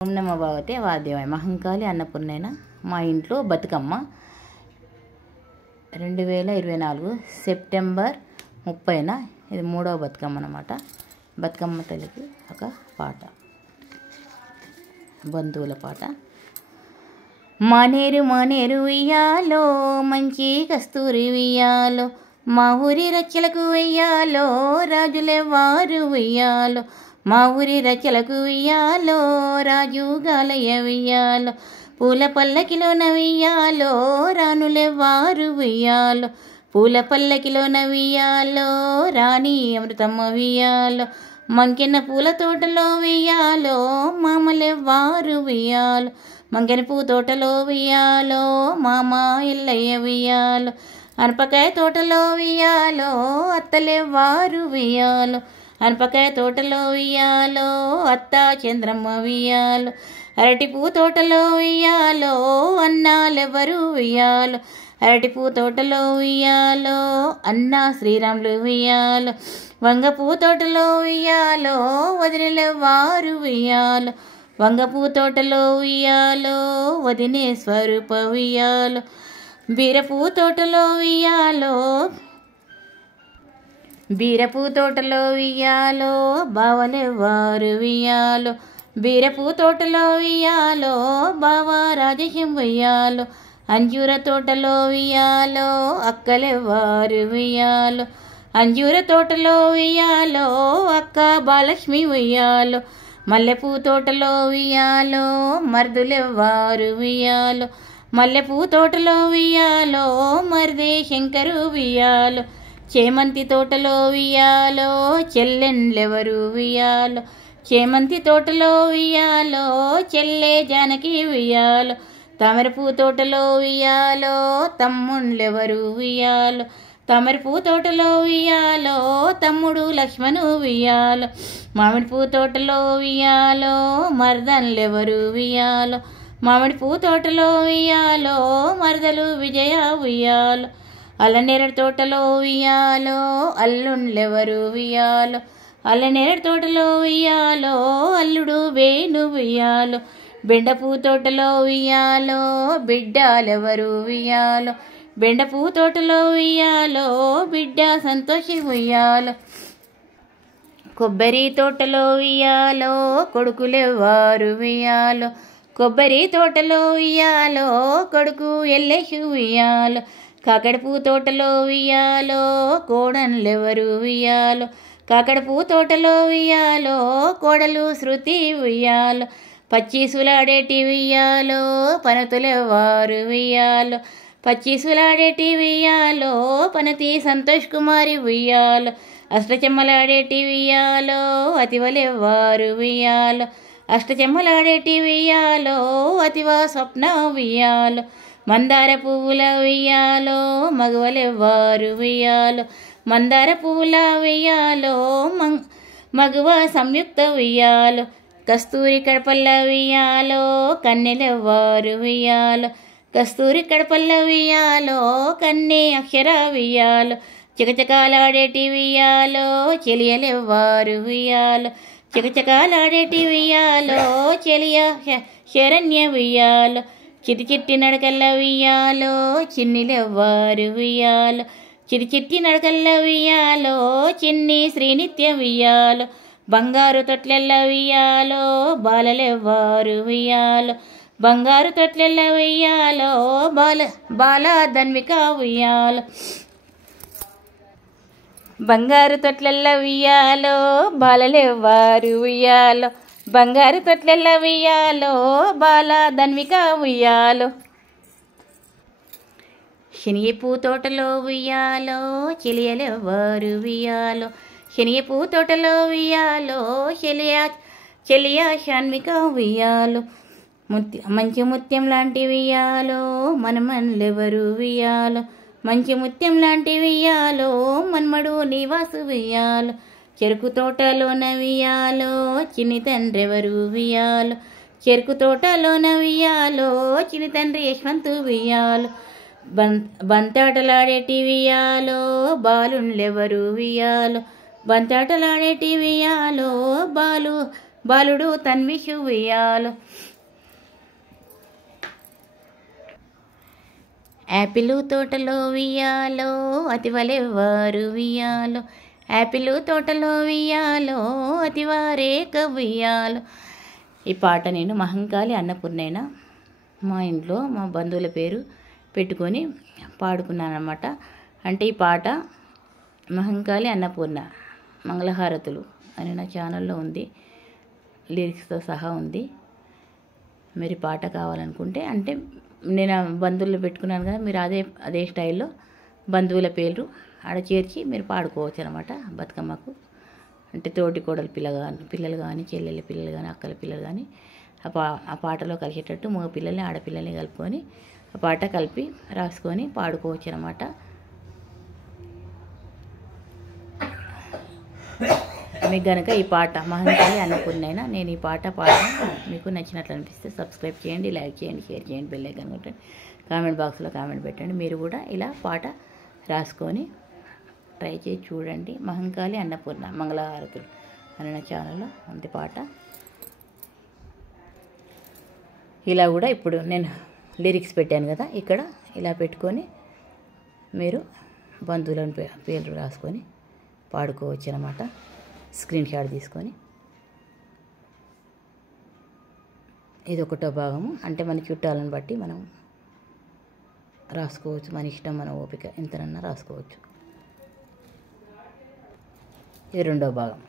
ఓం నమో భగవతే వాద్యమయ మహంకాళి అన్నపూర్ణైన మా ఇంట్లో బతుకమ్మ 2024 సెప్టెంబర్ 30న ఇది 3వ బతుకమ్మ అన్నమాట. బతుకమ్మ తల్లికి ఒక పాట, బంధువుల పాట. మానేరు మానేరు ఉయ్యాలో మంచి కస్తూరి ఉయ్యాలో, మా ఊరి రచ్చలకు ఉయ్యాలో రాజులెవ్వారు ఉయ్యాలో, మా ఊరి రచ్చలకు ఉయ్యాలో రాజు గాలయ్య ఉయ్యాలో, పూల పల్లకిలోన ఉయ్యాలో రాణులెవ్వారు ఉయ్యాలో, పూల పల్లకిలోన ఉయ్యాలో రాణి అమృతమ్మ ఉయ్యాలో, మంకెన పూల తోటలో ఉయ్యాలో మామలెవ్వారు ఉయ్యాలో, మంకెన పూ తోటలో ఉయ్యాలో మామ ఎల్లయ్య ఉయ్యాలో, అనపకాయ తోటలో ఉయ్యాలో అత్తలెవ్వారు ఉయ్యాలో, అనపకాయ తోటలో ఉయ్యాలో అత్త చంద్రమ్మ ఉయ్యాలో, అరటి పూ తోటలో ఉయ్యాలో అన్నాలెవరు ఉయ్యాలో, అరటి పూ తోటలో ఉయ్యాలో అన్న శ్రీరాములు ఉయ్యాలో, వంగ పూ తోటలో ఉయ్యాలో వదినెలెవ్వారు ఉయ్యాలో, వంగ పూ తోటలో ఉయ్యాలో వదినే స్వరూప ఉయ్యాలో, బీరపూ తోటలో ఉయ్యాలో బీరపూ తోటలో ఉయ్యాలో బావలెవ్వారు ఉయ్యాలో, బీరపూ తోటలో ఉయ్యాలో బావ రాజహ్యం ఉయ్యాలో, అంజూర తోటలో ఉయ్యాలో అక్కలెవ్వారు ఉయ్యాలో, అంజూర తోటలో ఉయ్యాలో అక్క బాలక్ష్మి ఉయ్యాలో, మల్లెపూ తోటలో ఉయ్యాలో మర్దులెవ్వారు ఉయ్యాలో, మల్లెపూ తోటలో ఉయ్యాలో మరిదే శంకరు ఉయ్యాలో, చేమంతి తోటలో ఉయ్యాలో చెల్లెన్లెవరు ఉయ్యాలో, చేమంతి తోటలో ఉయ్యాలో చెల్లె జానకి ఉయ్యాలో, తామరపూ తోటలో ఉయ్యాలో తమ్ముళ్ళెవరు ఉయ్యాలో, తామరపూ తోటలో ఉయ్యాలో తమ్ముడు లక్ష్మణు ఉయ్యాలో, మామిడి పూ తోటలో ఉయ్యాలో మర్దన్లెవరు ఉయ్యాలో, మామిడి పూ తోటలో ఉయ్యాలో మరదలు విజయ ఉయ్యాలో, అల్లనేరేడు తోటలో ఉయ్యాలో అల్లుండ్లెవరు ఉయ్యాలో, అల్లనేరేడు తోటలో ఉయ్యాలో అల్లుడు వేణు ఉయ్యాలో, బెండపూ తోటలో ఉయ్యాలో బిడ్డలెవరు ఉయ్యాలో, బెండపూ తోటలో ఉయ్యాలో బిడ్డ సంతోషి ఉయ్యాలో, కొబ్బరి తోటలో ఉయ్యాలో కొడుకులెవ్వారు ఉయ్యాలో, కొబ్బరి తోటలో ఉయ్యాలో కొడుకు ఎల్లేసి ఉయ్యాలో, కాకడ పూ తోటలో ఉయ్యాలో కోడన్లెవరు ఉయ్యాలో, కాకడ పూ తోటలో ఉయ్యాలో కోడలు శృతి ఉయ్యాలో, పచ్చీసులాడేటి ఉయ్యాలో పనతులెవ్వారు ఉయ్యాలో, పచ్చీసులాడేటి ఉయ్యాలో పనతి సంతోష్ కుమారి ఉయ్యాలో, అష్టచెమ్మలాడేటి ఉయ్యాలో అతివలెవ్వారు ఉయ్యాలో, అష్టచెమ్మలాడేటి ఉయ్యాలో అతివ స్వప్న ఉయ్యాలో, మందార పువ్వుల ఉయ్యాలో మగవలెవ్వారు ఉయ్యాలో, మందార పువ్వుల ఉయ్యాలో మగవ సంయుక్త ఉయ్యాలో, కస్తూరి కడపల్ల ఉయ్యాలో కన్నెలెవ్వారు ఉయ్యాలో, కస్తూరి కడపల్ల ఉయ్యాలో కన్నె అక్షర ఉయ్యాలో, చకచకాలాడేటి ఉయ్యాలో చెలియలెవ్వారు ఉయ్యాలో, చకచకాలాడేటి ఉయ్యాలో చెలియ శరణ్య ఉయ్యాలో, చిటి చిట్టి నడకల్ల ఉయ్యాలో చిన్నిలెవ్వారు ఉయ్యాలో, చిటి చిట్టి నడకల్ల ఉయ్యాలో చిన్ని శ్రీనిత్య ఉయ్యాలో, బంగారు తొట్లెల్ల ఉయ్యాలో బాలలెవ్వారు ఉయ్యాలో, బంగారు తొట్లెల్ల ఉయ్యాలో బాల ధన్విక ఉయ్యాలో, బంగారు తొట్లెల్ల ఉయ్యాలో బాలలెవ్వారు ఉయ్యాలో, బంగారు తొట్లెల్ల ఉయ్యాలో బాల ధన్విక ఉయ్యాలో, శనియపూ తోటలో ఉయ్యాలో చెలియలెవ్వారు ఉయ్యాలో, శనియపూ తోటలో ఉయ్యాలో చెలియ షాన్విక ఉయ్యాలో, మంచి ముత్యం లాంటి ఉయ్యాలో మనమన్లెవరు ఉయ్యాలో, మంచి ముత్యం లాంటి ఉయ్యాలో మన్మడు నివాసు ఉయ్యాలో, చెరుకు తోటలోన ఉయ్యాలో చిన్ని తండ్రెవరు ఉయ్యాలో, చెరుకు తోటలోన ఉయ్యాలో చిన్ని తండ్రి యశ్వంతు ఉయ్యాలో, బంతాటలాడేటి ఉయ్యాలో బాలుండ్లెవరు ఉయ్యాలో, బంతాటలాడేటి ఉయ్యాలో బాలుడు తన్విషు ఉయ్యాలో. యాపిల్ తోటలో ఉయ్యాలో అతివలెవ్వారు ఉయ్యాలో. యాపిల్ తోటలో ఉయ్యాలో అతివారేక ఉయ్యాలో. ఈ పాట నేను మహంకాళి అన్నపూర్ణైన మా ఇంట్లో మా బంధువుల పేరు పెట్టుకొని పాడుకున్నాను అన్నమాట. అంటే ఈ పాట మహంకాళి అన్నపూర్ణ మంగళహారతులు అని నా ఛానల్లో ఉంది, లిరిక్స్తో సహా ఉంది. మీరు పాట కావాలనుకుంటే, అంటే నేను బంధువులు పెట్టుకున్నాను కదా, మీరు అదే స్టైల్లో బంధువుల పేర్లు ఆడ చేర్చి మీరు పాడుకోవచ్చు అనమాట బతుకమ్మకు. అంటే తోటి కోడలి పిల్లలు కానీ చెల్లెళ్ళ పిల్లలు కానీ అక్కల పిల్లలు కానీ ఆ పాటలో కలిసేటట్టు మగ పిల్లల్ని ఆడపిల్లల్ని కలుపుకొని ఆ పాట కలిపి రాసుకొని పాడుకోవచ్చు అనమాట. మీకు కనుక ఈ పాట మహంకాళి అన్నపూర్ణైన నేను ఈ పాట పాడడం మీకు నచ్చినట్లు అనిపిస్తే సబ్స్క్రైబ్ చేయండి, లైక్ చేయండి, షేర్ చేయండి, బెల్ ఐకాన్ కొట్టండి, కామెంట్ బాక్స్లో కామెంట్ పెట్టండి. మీరు కూడా ఇలా పాట రాసుకొని ట్రై చేసి చూడండి. మహంకాళి అన్నపూర్ణ మంగళహారతులు అని నా ఛానల్లో ఉంది పాట. ఇలా కూడా ఇప్పుడు నేను లిరిక్స్ పెట్టాను కదా, ఇక్కడ ఇలా పెట్టుకొని మీరు బంధువులను పేర్లు రాసుకొని పాడుకోవచ్చు అన్నమాట. స్క్రీన్ షాట్ తీసుకొని ఇది ఒకటో భాగము. అంటే మన చుట్టాలను బట్టి మనం రాసుకోవచ్చు, మన ఇష్టం, మన ఓపిక ఎంతనన్నా రాసుకోవచ్చు. ఇది రెండో భాగం.